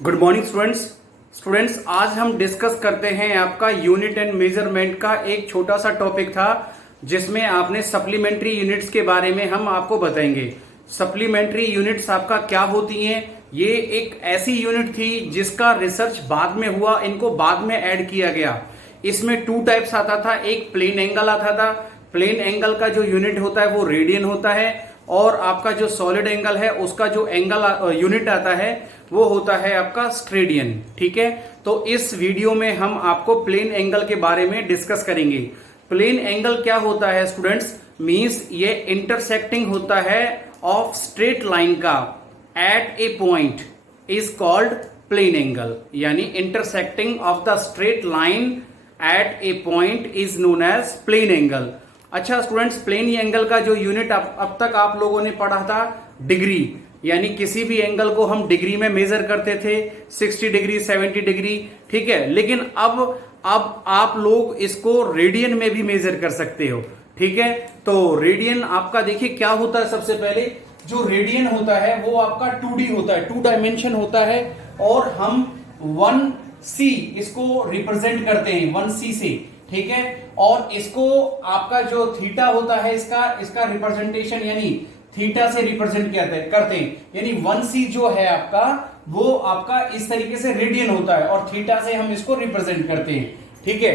Good morning students आज हम discuss करते हैं आपका यूनिट एंड मेजरमेंट का एक छोटा सा टॉपिक था जिसमें आपने सप्लीमेंट्री यूनिट्स के बारे में हम आपको बताएंगे। सप्लीमेंट्री यूनिट्स आपका क्या होती हैं। ये एक ऐसी यूनिट थी जिसका रिसर्च बाद में हुआ, इनको बाद में ऐड किया गया। इसमें टू टाइप्स आता था, एक प्लेन एंगल आता था। प्लेन एंगल का जो यूनिट होता है वो रेडियन होता है और आपका जो सॉलिड एंगल है उसका जो एंगल यूनिट आता है वो होता है आपका स्ट्रेडियन। ठीक है, तो इस वीडियो में हम आपको प्लेन एंगल के बारे में डिस्कस करेंगे। प्लेन एंगल क्या होता है स्टूडेंट्स, मींस ये इंटरसेक्टिंग होता है ऑफ स्ट्रेट लाइन का at a point is called plane angle, यानी intersecting of the straight line at a point is known as plane angle. अच्छा स्टूडेंट्स, प्लेन एंगल का जो यूनिट अब तक आप लोगों ने पढ़ा था डिग्री, यानी किसी भी एंगल को हम डिग्री में मेजर करते थे, 60 डिग्री 70 डिग्री। ठीक है, लेकिन अब आप लोग इसको रेडियन में भी मेजर कर सकते हो। ठीक है, तो रेडियन आपका देखिए क्या होता है। सबसे पहले जो रेडियन होता है वो आपका 2D होता है, 2 डायमेंशन होता है और हम 1C इसको रिप्रेजेंट करते हैं 1C से। ठीक है, और इसको आपका जो थीटा होता है इसका रिप्रेजेंटेशन यानी थीटा से रिप्रेजेंट करते हैं, यानी 1C जो है आपका वो आपका इस तरीके से रेडियन होता है और थीटा से हम इसको रिप्रेजेंट करते हैं। ठीक है,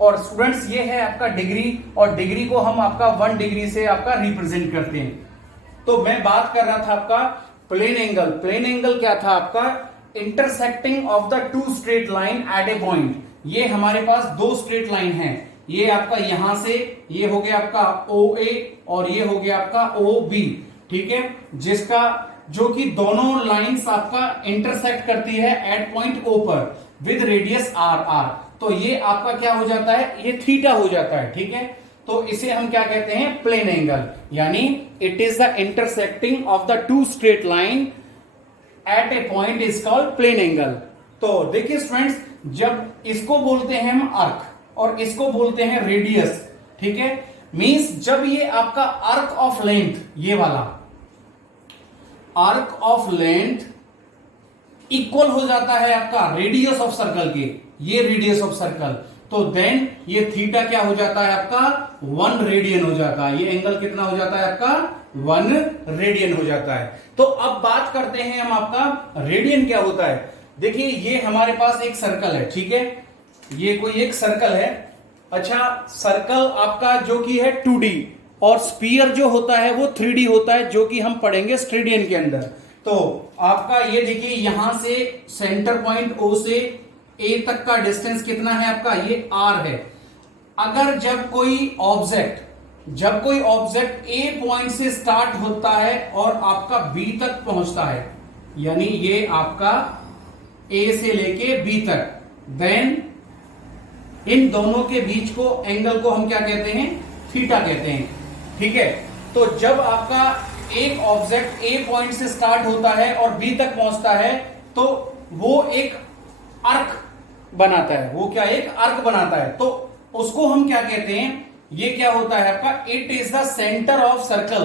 और स्टूडेंट्स ये है आपका डिग्री और डिग्री को हम आपका 1 डिग्री से आपका रिप्रेजेंट करते हैं। तो मैं बात कर रहा था आपका प्लेन एंगल। प्लेन एंगल क्या था आपका, intersecting of the 2 straight line at a point. ये हमारे पास 2 स्ट्रेट लाइन है, ये आपका यहां से ये हो गया आपका OA और ये हो गया आपका OB। ठीक है, जिसका जो कि दोनों लाइंस आपका इंटरसेक्ट करती है एट पॉइंट O पर विद रेडियस R। तो ये आपका क्या हो जाता है, ये थीटा हो जाता है। ठीक है, तो इसे हम क्या कहते हैं, प्लेन एंगल, यानी it is the intersecting of the 2 straight line at a point is called plane angle. तो देखिए स्टूडेंट्स, जब इसको बोलते हैं हम आर्क और इसको बोलते हैं रेडियस। ठीक है, मींस जब ये आपका आर्क ऑफ लेंथ, ये वाला आर्क ऑफ लेंथ इक्वल हो जाता है आपका रेडियस ऑफ सर्कल के, ये रेडियस ऑफ सर्कल, तो देन ये थीटा क्या हो जाता है आपका 1 रेडियन हो जाता है। ये एंगल कितना हो जाता है आपका 1 रेडियन हो जाता है। तो अब बात करते हैं हम आपका रेडियन क्या होता है। देखिए ये हमारे पास एक सर्कल है। ठीक है, ये कोई एक सर्कल है। अच्छा, सर्कल आपका जो कि है 2D और स्फीयर जो होता है वो 3D होता है, जो कि हम पढ़ेंगे स्ट्रेडियन के अंदर। तो आपका ये देखिए यहां से सेंटर पॉइंट O से A तक का डिस्टेंस कितना है आपका, ये R है। अगर जब कोई ऑब्जेक्ट A पॉइंट से स्टार्ट होता है और आपका B तक पहुंचता है, यानी ये आपका A से लेके B तक, देन इन दोनों के बीच को एंगल को हम क्या कहते हैं, थीटा कहते हैं। ठीक है, तो जब आपका एक ऑब्जेक्ट A पॉइंट से स्टार्ट होता है और B तक पहुंचता है तो वो एक आर्क बनाता है, वो क्या एक आर्क बनाता है। तो उसको हम क्या कहते हैं, ये क्या होता है आपका, it is the centre of circle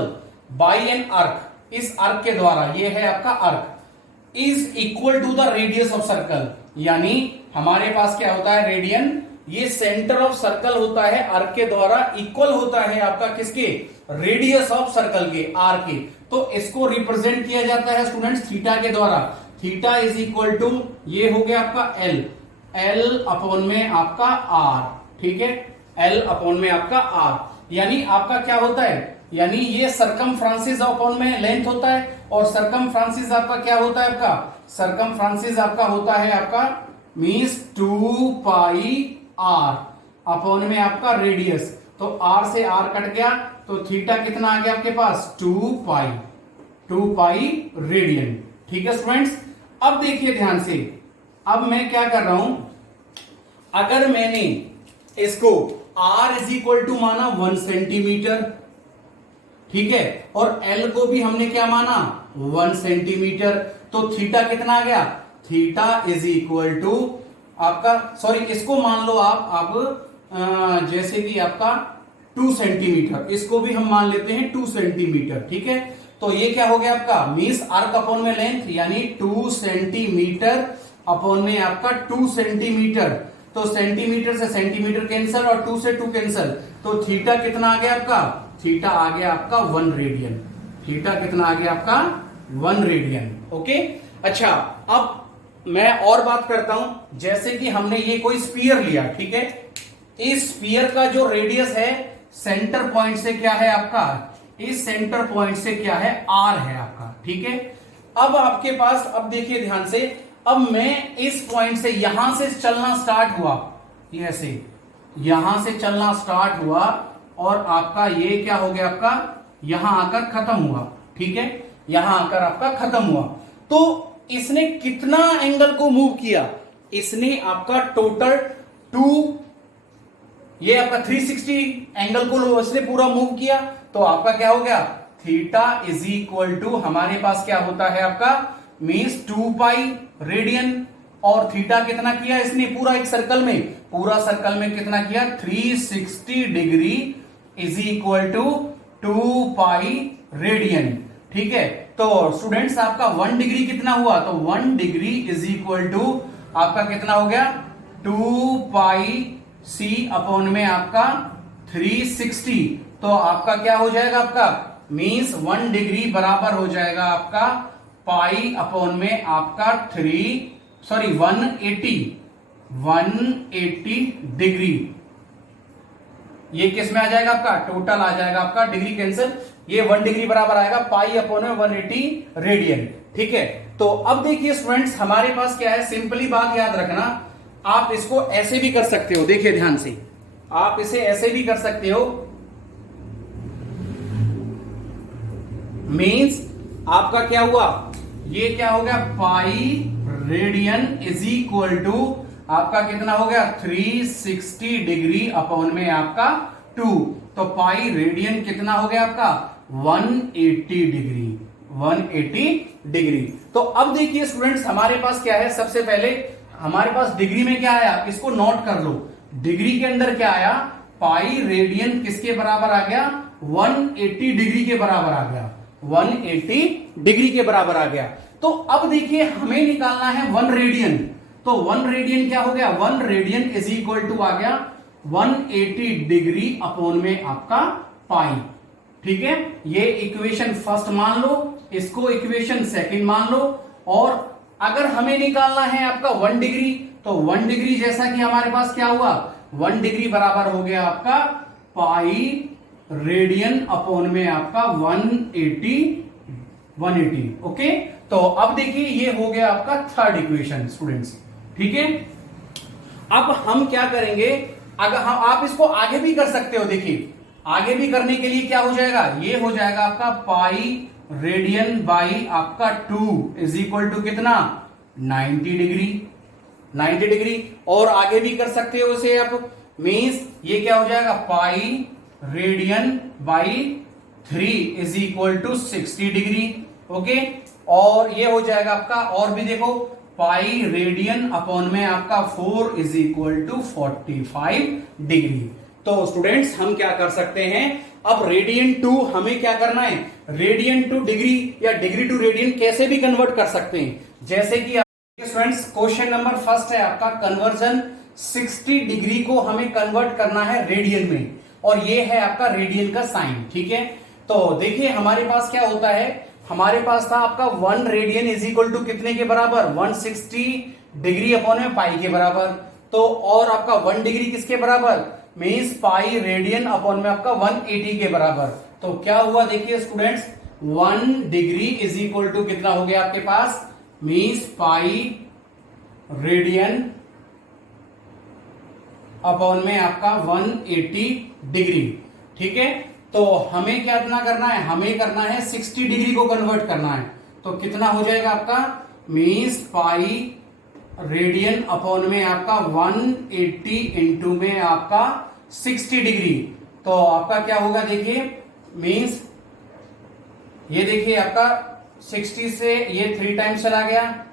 by an arc. इस आर्क के द्वारा, ये है आपका arc is equal to the radius of circle, यानी हमारे पास क्या होता है रेडियन, ये सेंटर ऑफ सर्कल होता है आर्क के द्वारा इक्वल होता है आपका किसके, रेडियस ऑफ सर्कल के, आर के। तो इसको रिप्रेजेंट किया जाता है स्टूडेंट्स थीटा के द्वारा। थीटा इज इक्वल टू, ये हो गया आपका L अपॉन में आपका R। ठीक है, L अपॉन में आपका R, यानी आपका क्या होता है, यानी ये सरकमफ्रांसिस अपॉन में लेंथ होता है और सरकमफ्रांसिस आपका क्या होता है, आपका सरकमफ्रांसिस आपका होता है आपका मींस 2 पाई R अपॉन में आपका रेडियस। तो R से R कट गया तो थीटा कितना आ गया आपके पास, 2 पाई रेडियन। ठीक है स्टूडेंट्स, अब देखिए ध्यान से, अब मैं क्या कर रहा हूं, अगर मैंने इसको R इज इक्वल टू माना 1 सेंटीमीटर, ठीक है, और L को भी हमने क्या माना 1 सेंटीमीटर, तो थीटा कितना आ गया, थीटा इज इक्वल टू आपका, सॉरी इसको मान लो आप जैसे कि आपका 2 सेंटीमीटर, इसको भी हम मान लेते हैं 2 सेंटीमीटर। ठीक है, तो ये क्या हो गया आपका मीन्स आर्क अपॉन में लेंथ यानी 2 सेंटीमीटर अपॉन में आपका 2 सेंटीमीटर। तो सेंटीमीटर से सेंटीमीटर कैंसल और 2 से 2 कैंसल, तो थीटा कितना आ गया आपका, थीटा आ गया आपका 1 रेडियन। थीटा कितना आ गया आपका 1 रेडियन। ओके, अच्छा अब मैं और बात करता हूं, जैसे कि हमने ये कोई स्फीयर लिया, ठीक है, इस स्फीयर का जो रेडियस है सेंटर पॉइंट से क्या है आपका, इस सेंटर पॉइंट से क्या है आर है आपका, ठीक है। अब आपके पास, अब देखिए ध्यान से, अब मैं इस पॉइंट से यहां से चलना स्टार्ट हुआ, ये ऐसे यहां से चलना स्टार्ट हुआ और आपका ये क्या हो गया आपका यहां आकर खत्म हुआ, ठीक है, यहां आकर आपका खत्म हुआ। तो इसने कितना एंगल को मूव किया, इसने आपका टोटल 2, ये आपका 360 एंगल को इसने पूरा मूव किया। तो आपका क्या हो गया, थीटा इज इक्वल टू हमारे पास क्या होता है आपका मीन्स 2 पाई रेडियन, और थीटा कितना किया इसने पूरा एक सर्कल में, पूरा सर्कल में कितना किया 360 degree is equal to 2 pi radian, ठीक है। तो स्टूडेंट्स आपका 1 डिग्री कितना हुआ, तो 1 डिग्री इज इक्वल टू आपका कितना हो गया 2 पाई सी अपॉन में आपका 360। तो आपका क्या हो जाएगा आपका मीन्स 1 डिग्री बराबर हो जाएगा आपका पाई अपॉन में आपका 180 डिग्री। ये किस में आ जाएगा आपका टोटल आ जाएगा आपका डिग्री कैंसिल, ये 1 डिग्री बराबर आएगा पाई अपॉन में 180 रेडियन, ठीक है। तो अब देखिए स्टूडेंट्स हमारे पास क्या है, सिंपली बात याद रखना, आप इसको ऐसे भी कर सकते हो, देखिए ध्यान से, आप इसे ऐसे भी कर सकते हो, मीन्स आपका क्या हुआ, ये क्या हो गया pi radian is equal to आपका कितना हो गया 360 डिग्री अपॉन में आपका 2। तो पाई रेडियन कितना हो गया आपका 180 डिग्री, 180 डिग्री। तो अब देखिए स्टूडेंट्स हमारे पास क्या है, सबसे पहले हमारे पास डिग्री में क्या आया, इसको नोट कर लो, डिग्री के अंदर क्या आया, पाई रेडियन किसके बराबर आ गया 180 डिग्री के बराबर आ गया, 180 डिग्री के बराबर आ गया। तो अब देखिए हमें निकालना है 1 रेडियन, तो 1 रेडियन क्या हो गया, 1 रेडियन इज इक्वल टू आ गया 180 डिग्री अपॉन में आपका पाई, ठीक है। ये इक्वेशन फर्स्ट मान लो, इसको इक्वेशन सेकंड मान लो, और अगर हमें निकालना है आपका 1 डिग्री, तो 1 डिग्री जैसा कि हमारे पास क्या हुआ 1 डिग्री बराबर हो गया आपका पाई रेडियन अपॉन में आपका 180, ओके। तो अब देखिए ये हो गया आपका थर्ड इक्वेशन स्टूडेंट्स, ठीक है। अब हम क्या करेंगे, अगर हम आप इसको आगे भी कर सकते हो, देखिए आगे भी करने के लिए क्या हो जाएगा, ये हो जाएगा आपका पाई रेडियन बाई आपका 2 इज इक्वल टू कितना 90 डिग्री, 90 डिग्री। और आगे भी कर सकते हो इसे आप, मीन्स ये क्या हो जाएगा pi radian by 3 is equal to 60 degree, okay. और ये हो जाएगा आपका, और भी देखो पाई रेडियन अपॉन में आपका 4 इज इक्वल टू 45 डिग्री। तो स्टूडेंट्स हम क्या कर सकते हैं, अब रेडियन टू हमें क्या करना है, रेडियन टू डिग्री या डिग्री टू रेडियन कैसे भी कन्वर्ट कर सकते हैं, जैसे कि स्टूडेंट्स क्वेश्चन नंबर फर्स्ट है आपका कन्वर्जन 60 डिग्री को हमें कन्वर्ट करना है रेडियन में, और ये है आपका रेडियन का साइन, ठीक है। तो देखिए हमारे पास क्या होता है, हमारे पास था आपका 1 रेडियन इज इक्वल टू कितने के बराबर 160 डिग्री अपॉन में पाई के बराबर, तो और आपका 1 डिग्री किसके बराबर मीन्स पाई रेडियन अपॉन में आपका 180 के बराबर। तो क्या हुआ देखिए students 1 degree is equal to कितना हो गया आपके पास मीन्स पाई रेडियन अपॉन में आपका 180 डिग्री, ठीक है। तो हमें क्या करना है, हमें करना है 60 डिग्री को कन्वर्ट करना है, तो कितना हो जाएगा आपका मीन्स पाई रेडियन अपॉन में आपका 180 इंटू में आपका 60 डिग्री। तो आपका क्या होगा देखिए मीन्स ये देखिए आपका 60 से ये 3 टाइम्स चला गया,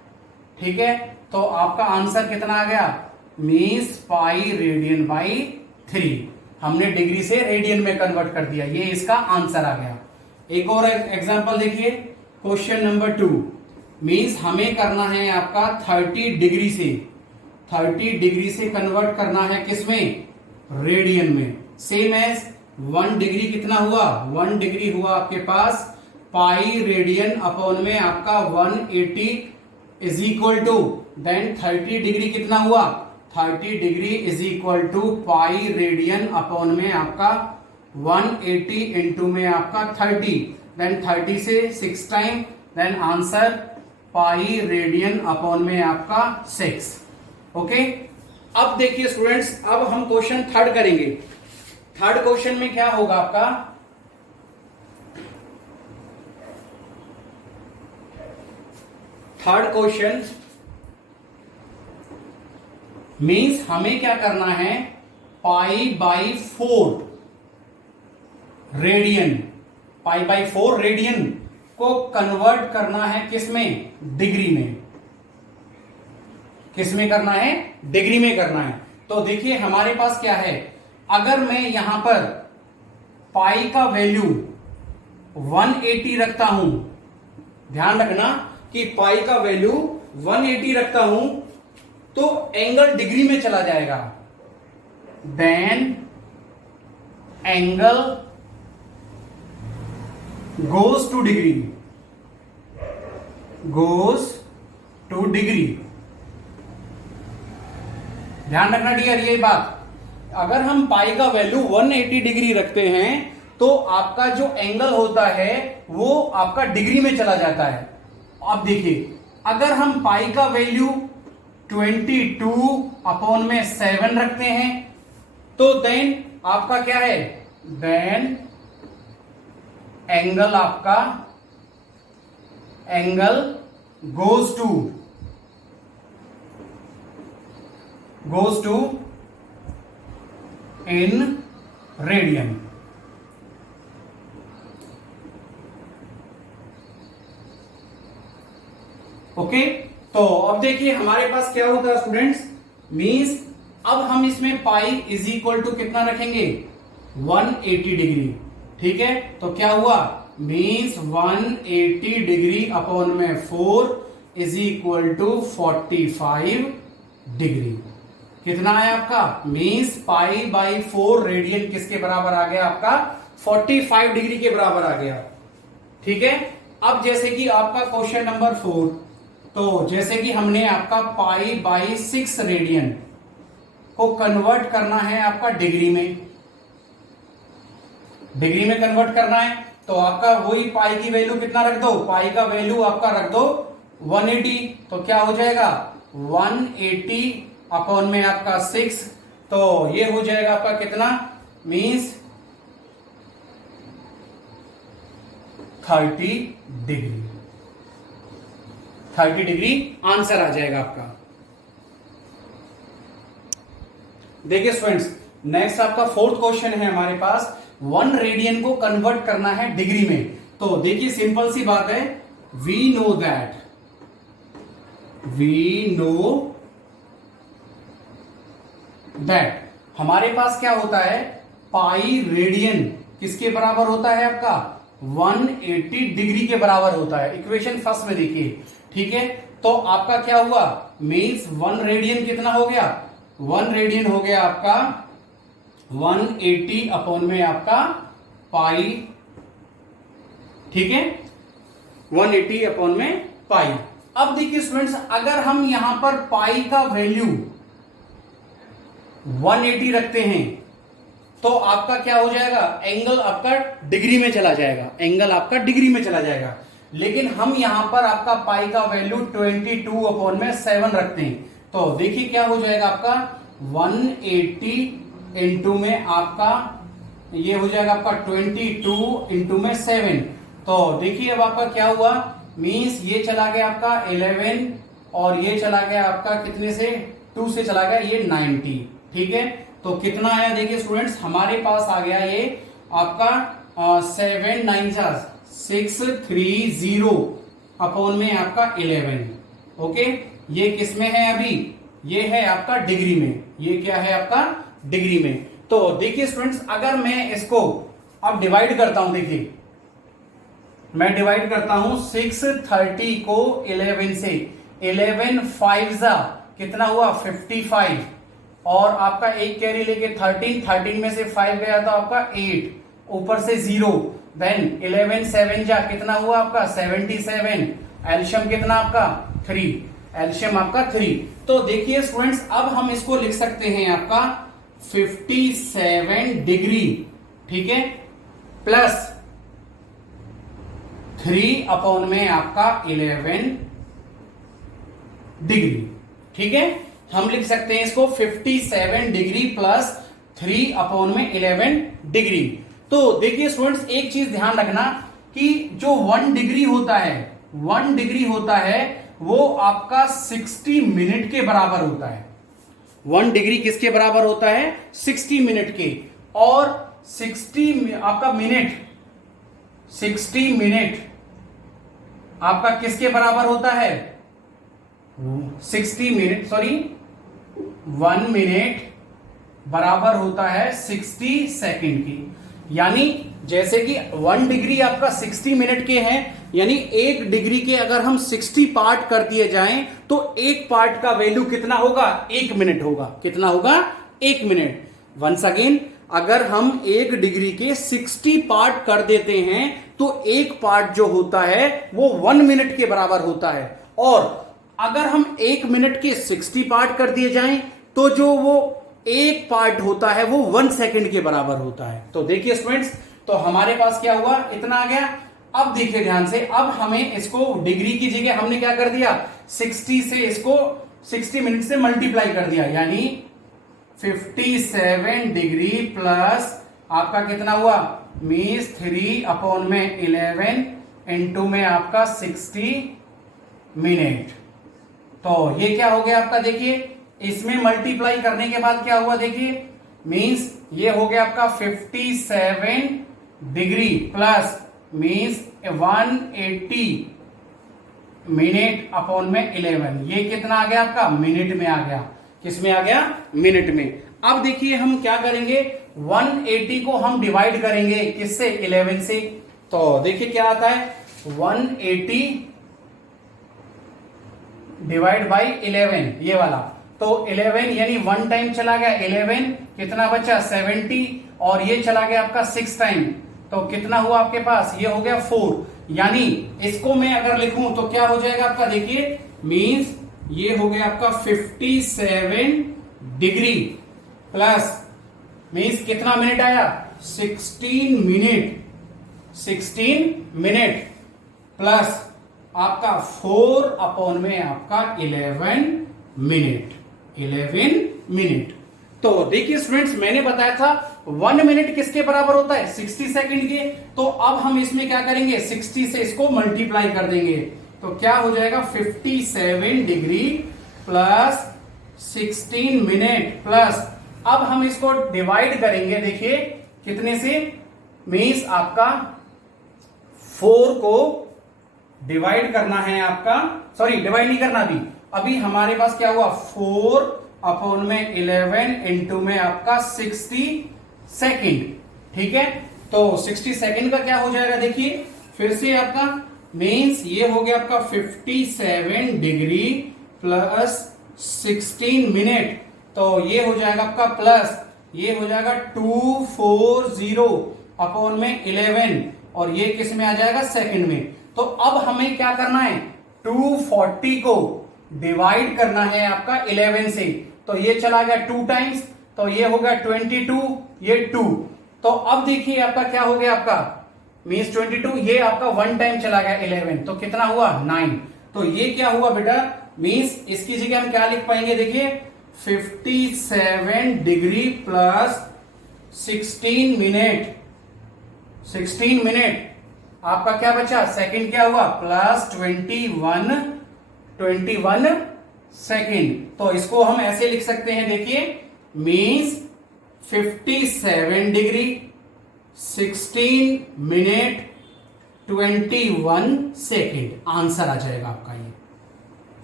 ठीक है। तो आपका आंसर कितना आ गया मीन्स पाई रेडियन बाई 3, हमने डिग्री से रेडियन में कन्वर्ट कर दिया, ये इसका आंसर आ गया। एक और एग्जांपल देखिए, क्वेश्चन नंबर 2 मीन्स हमें करना है आपका 30 डिग्री से, 30 डिग्री से कन्वर्ट करना है किसमें, रेडियन में। सेम एज 1 डिग्री कितना हुआ, 1 डिग्री हुआ आपके पास पाई रेडियन अपॉन में आपका 180 is equal to, then 30 degree कितना हुआ, 30 degree is equal to pi radian upon में आपका 180 इंटू में आपका 30, देन 30 से 6 time, then answer pi radian upon में आपका 6। ओके, अब देखिए स्टूडेंट्स, अब हम क्वेश्चन थर्ड करेंगे। थर्ड क्वेश्चन में क्या होगा आपका, थर्ड क्वेश्चन मीन्स हमें क्या करना है, pi by 4 radian, pi by 4 radian को कन्वर्ट करना है किसमें, डिग्री में। किसमें करना है, डिग्री में करना है। तो देखिए हमारे पास क्या है, अगर मैं यहां पर पाई का वैल्यू 180 रखता हूं, ध्यान रखना कि पाई का वैल्यू 180 रखता हूं तो एंगल डिग्री में चला जाएगा, then angle goes to degree, goes to degree. ध्यान रखना डियर ये बात, अगर हम पाई का वैल्यू 180 डिग्री रखते हैं तो आपका जो एंगल होता है वो आपका डिग्री में चला जाता है। अब देखिए, अगर हम पाई का वैल्यू 22 अपॉन में 7 रखते हैं तो देन आपका क्या है, देन एंगल आपका, angle goes to in radian. Okay, तो अब देखिए हमारे पास क्या होता है स्टूडेंट्स, मींस अब हम इसमें पाई इज इक्वल टू कितना रखेंगे, 180 डिग्री। ठीक है, तो क्या हुआ, मींस 180 डिग्री अपॉन में 4 इज इक्वल टू 45 डिग्री। कितना है आपका, मींस पाई बाई 4 रेडियन किसके बराबर आ गया आपका, 45 डिग्री के बराबर आ गया। ठीक है, अब जैसे कि आपका क्वेश्चन नंबर 4, तो जैसे कि हमने आपका पाई बाई 6 रेडियन को कन्वर्ट करना है आपका डिग्री में, डिग्री में कन्वर्ट करना है तो आपका वही पाई की वैल्यू कितना रख दो, पाई का वैल्यू आपका रख दो 180, तो क्या हो जाएगा 180 अपॉन में आपका 6, तो ये हो जाएगा आपका कितना, मींस 30 डिग्री, 30 डिग्री आंसर आ जाएगा आपका। देखिए स्टूडेंट्स, नेक्स्ट आपका फोर्थ क्वेश्चन है हमारे पास, 1 रेडियन को कन्वर्ट करना है डिग्री में। तो देखिए सिंपल सी बात है, वी नो दैट हमारे पास क्या होता है, पाई रेडियन किसके बराबर होता है आपका, 180 डिग्री के बराबर होता है। इक्वेशन फर्स्ट में देखिए, ठीक है, तो आपका क्या हुआ, मीन्स 1 रेडियन कितना हो गया, 1 रेडियन हो गया आपका 180 अपॉन में आपका पाई। ठीक है, 180 अपॉन में पाई। अब देखिए स्टूडेंट्स, अगर हम यहां पर पाई का वैल्यू 180 रखते हैं तो आपका क्या हो जाएगा, एंगल आपका डिग्री में चला जाएगा, एंगल आपका डिग्री में चला जाएगा। लेकिन हम यहां पर आपका पाई का वैल्यू 22 अपॉन में 7 रखते हैं, तो देखिए क्या हो जाएगा आपका 180 इंटू में आपका ये हो जाएगा आपका 22 इंटू में 7। तो देखिए अब आपका क्या हुआ, मींस ये चला गया आपका 11 और ये चला गया आपका कितने से, 2 से चला गया ये 90। ठीक है, तो कितना आया देखिए स्टूडेंट्स, हमारे पास आ गया ये आपका 7 9 630 अपॉन में आपका 11। ओके, ये किसमें है अभी, ये है आपका डिग्री में, ये क्या है आपका डिग्री में। तो देखिए स्टूडेंट्स, अगर मैं इसको अब डिवाइड करता हूं, देखिए मैं डिवाइड करता हूं 630 को 11 से। 11 5 जा कितना हुआ 55, और आपका एक कैरी लेके 13 में से 5 गया तो आपका 8, ऊपर से 0, देन 11 7 जा कितना हुआ आपका 77, एल्शियम कितना आपका 3, एल्शियम आपका 3। तो देखिए स्टूडेंट्स, अब हम इसको लिख सकते हैं आपका 57 डिग्री, ठीक है, प्लस 3 अपॉन में आपका 11 डिग्री, ठीक है। हम लिख सकते हैं इसको 57 डिग्री प्लस 3 अपॉन में 11 डिग्री। तो देखिए स्टूडेंट्स, एक चीज ध्यान रखना कि जो 1 डिग्री होता है, 1 डिग्री होता है वो आपका 60 मिनट के बराबर होता है। 1 डिग्री किसके बराबर होता है 60 मिनट के, और 60 आपका मिनट, 60 मिनट आपका किसके बराबर होता है 60 मिनट, सॉरी 1 मिनट बराबर होता है 60 सेकंड की। यानी जैसे कि 1 डिग्री आपका 60 मिनट के हैं, यानी 1 डिग्री के अगर हम 60 पार्ट कर दिए जाएं तो एक पार्ट का वैल्यू कितना होगा 1 मिनट होगा। कितना होगा 1 मिनट। वंस अगेन, अगर हम 1 डिग्री के 60 पार्ट कर देते हैं तो एक पार्ट जो होता है वो 1 मिनट के बराबर होता है, और अगर हम 1 मिनट के 60 पार्ट कर दिए जाएं तो जो वो एक पार्ट होता है वो 1 सेकंड के बराबर होता है। तो देखिए स्टूडेंट्स, तो हमारे पास क्या हुआ, इतना आ गया। अब देखिए ध्यान से, अब हमें इसको डिग्री की जगह हमने क्या कर दिया 60 से इसको 60 मिनट से मल्टीप्लाई कर दिया, यानी 57 डिग्री प्लस आपका कितना हुआ मीन्स 3 अपॉन में 11 इंटू में आपका 60 मिनट। तो ये क्या हो गया आपका, देखिए इसमें मल्टीप्लाई करने के बाद क्या हुआ, देखिए मीन्स ये हो गया आपका 57 degree plus means 180 minute upon में 11। ये कितना आ गया आपका मिनट में आ गया। किस में आ गया मिनट में। अब देखिए हम क्या करेंगे, 180 को हम डिवाइड करेंगे किससे 11 से। तो देखिए क्या आता है 180 डिवाइड बाई 11, ये वाला। तो 11 यानी 1 टाइम चला गया 11, कितना बचा 70, और ये चला गया आपका 6 टाइम, तो कितना हुआ आपके पास, ये हो गया 4। यानी इसको मैं अगर लिखूं तो क्या हो जाएगा आपका, देखिए मींस ये हो गया आपका 57 डिग्री प्लस मींस कितना मिनट आया 16 मिनट, 16 मिनट प्लस आपका 4 अपॉन में आपका 11 मिनट, 11 मिनट। तो देखिए स्टूडेंट्स, मैंने बताया था 1 मिनट किसके बराबर होता है 60 सेकंड के। तो अब हम इसमें क्या करेंगे 60 से इसको मल्टीप्लाई कर देंगे, तो क्या हो जाएगा 57 डिग्री प्लस 16 मिनट प्लस, अब हम इसको डिवाइड करेंगे, देखिए कितने से, मीन्स आपका 4 को डिवाइड करना है आपका, सॉरी डिवाइड नहीं करना अभी हमारे पास क्या हुआ 4 अपॉन में 11 इंटू में आपका 60 सेकेंड, ठीक है। तो 60 सेकेंड का क्या हो जाएगा, देखिए फिर से आपका मीन्स ये हो गया आपका 57 डिग्री प्लस 16 मिनट, तो ये हो जाएगा आपका प्लस, ये हो जाएगा 240 अपॉन में 11, और ये किस में आ जाएगा सेकंड में। तो अब हमें क्या करना है 240 को डिवाइड करना है आपका 11 से, तो ये चला गया 2 टाइम्स, तो ये हो गया 22, ये 2। तो अब देखिए आपका क्या हो गया, आपका मीन्स 22, ये आपका 1 टाइम चला गया 11, तो कितना हुआ 9। तो ये क्या हुआ बेटा, मीन्स इसकी जगह हम क्या लिख पाएंगे, देखिए 57 डिग्री प्लस 16 मिनट, 16 मिनट आपका क्या बचा सेकंड क्या हुआ प्लस 21 सेकंड। तो इसको हम ऐसे लिख सकते हैं, देखिए means 57 degree 16 minute 21 second answer आ जाएगा आपका ये।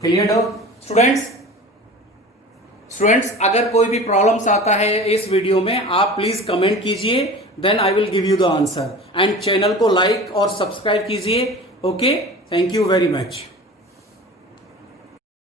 क्लियर हो स्टूडेंट्स? स्टूडेंट्स, अगर कोई भी प्रॉब्लम्स आता है इस वीडियो में आप प्लीज कमेंट कीजिए, then I will give you the answer. And channel को लाइक और सब्सक्राइब कीजिए। Okay, thank you very much.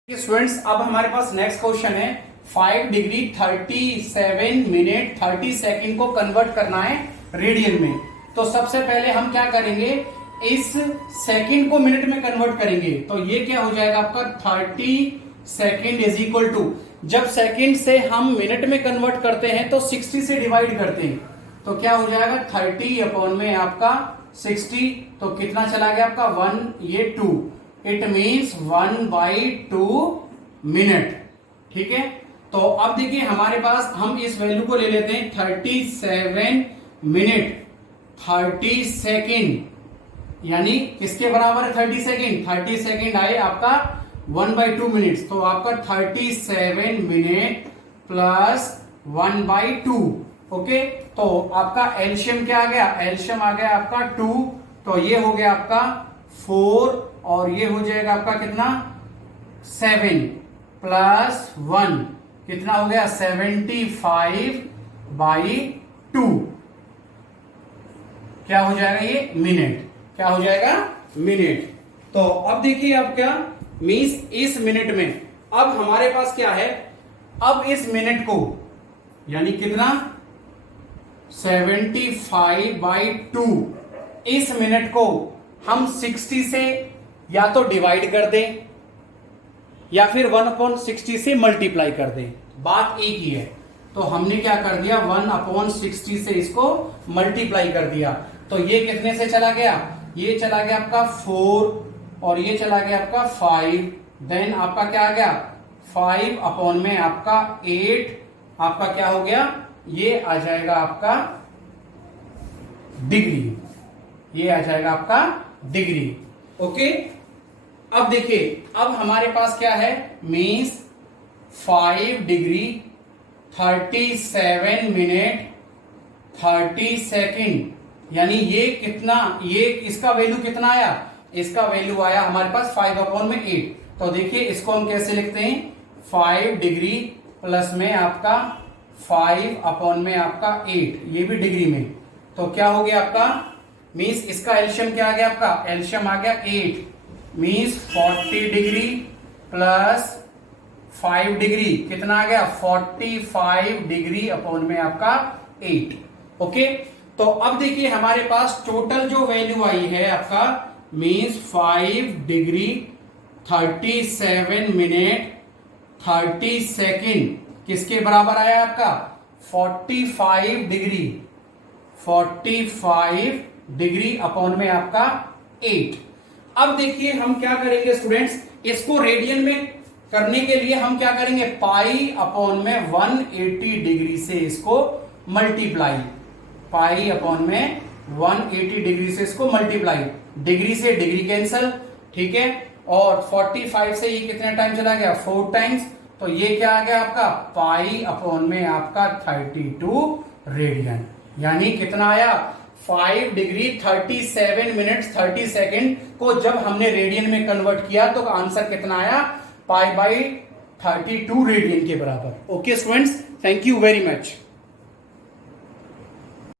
Students, अब हमारे पास नेक्स्ट क्वेश्चन है 5 डिग्री 37 मिनट 30 सेकेंड को कन्वर्ट करना है रेडियन में। तो सबसे पहले हम क्या करेंगे, इस सेकंड को मिनट में कन्वर्ट करेंगे। तो ये क्या हो जाएगा आपका 30 सेकेंड इज इक्वल टू, जब सेकंड से हम मिनट में कन्वर्ट करते हैं तो 60 से डिवाइड करते हैं, तो क्या हो जाएगा 30 अपॉन में आपका 60, तो कितना चला गया आपका 1, ये 2, इट मीन्स 1/2 मिनट। ठीक है, तो अब देखिए हमारे पास, हम इस वैल्यू को ले लेते हैं 37 मिनट 30 सेकेंड, यानी किसके बराबर है 30 सेकेंड, 30 सेकेंड आए आपका 1/2 मिनट, तो आपका 37 मिनट प्लस 1/2। ओके, तो आपका एलशियम क्या आ गया, एलशियम आ गया आपका 2, तो ये हो गया आपका 4 और ये हो जाएगा आपका कितना 7 प्लस 1, कितना हो गया 75/2, क्या हो जाएगा ये मिनट, क्या हो जाएगा मिनट। तो अब देखिए अब क्या मीन्स इस मिनट में, अब हमारे पास क्या है, अब इस मिनट को यानी कितना 75/2, इस मिनट को हम 60 से या तो डिवाइड कर दें या फिर 1/60 से मल्टीप्लाई कर दें, बात एक ही है। तो हमने क्या कर दिया 1/60 से इसको मल्टीप्लाई कर दिया, तो ये कितने से चला गया, ये चला गया आपका 4 और ये चला गया आपका 5, देन आपका क्या आ गया 5 अपॉन में आपका 8, आपका क्या हो गया, ये आ जाएगा आपका डिग्री, ये आ जाएगा आपका डिग्री। ओके, अब देखिए अब हमारे पास क्या है, मीन्स 5 डिग्री 37 मिनट 30 सेकेंड, यानी ये कितना, ये इसका वैल्यू कितना आया, इसका वैल्यू आया हमारे पास 5/8। तो देखिए इसको हम कैसे लिखते हैं, 5 डिग्री प्लस में आपका 5 अपॉन में आपका 8, ये भी डिग्री में, तो क्या हो गया आपका मीन्स इसका एलशियम क्या आ गया, आपका एलशियम आ गया 8, मीन्स 40 डिग्री प्लस 5 डिग्री, कितना आ गया 45 डिग्री अपॉन में आपका 8। ओके, तो अब देखिए हमारे पास टोटल जो वैल्यू आई है आपका मीन्स 5 डिग्री 37 मिनट 30 सेकेंड किसके बराबर आया आपका 45 डिग्री अपॉन में आपका 8। अब देखिए हम क्या करेंगे स्टूडेंट्स, इसको रेडियन में करने के लिए हम क्या करेंगे, पाई अपॉन में 180 डिग्री से इसको मल्टीप्लाई, पाई अपॉन में 180 डिग्री से इसको मल्टीप्लाई, डिग्री से डिग्री कैंसल, ठीक है, और 45 से ये कितने टाइम चला गया 4 टाइम्स, तो ये क्या आ गया आपका पाई अपॉन में आपका 32 रेडियन, यानी कितना आया 5 डिग्री 37 मिनट 30 सेकेंड को जब हमने रेडियन में कन्वर्ट किया तो आंसर कितना आया पाई/32 रेडियन के बराबर। Okay students, thank you very much.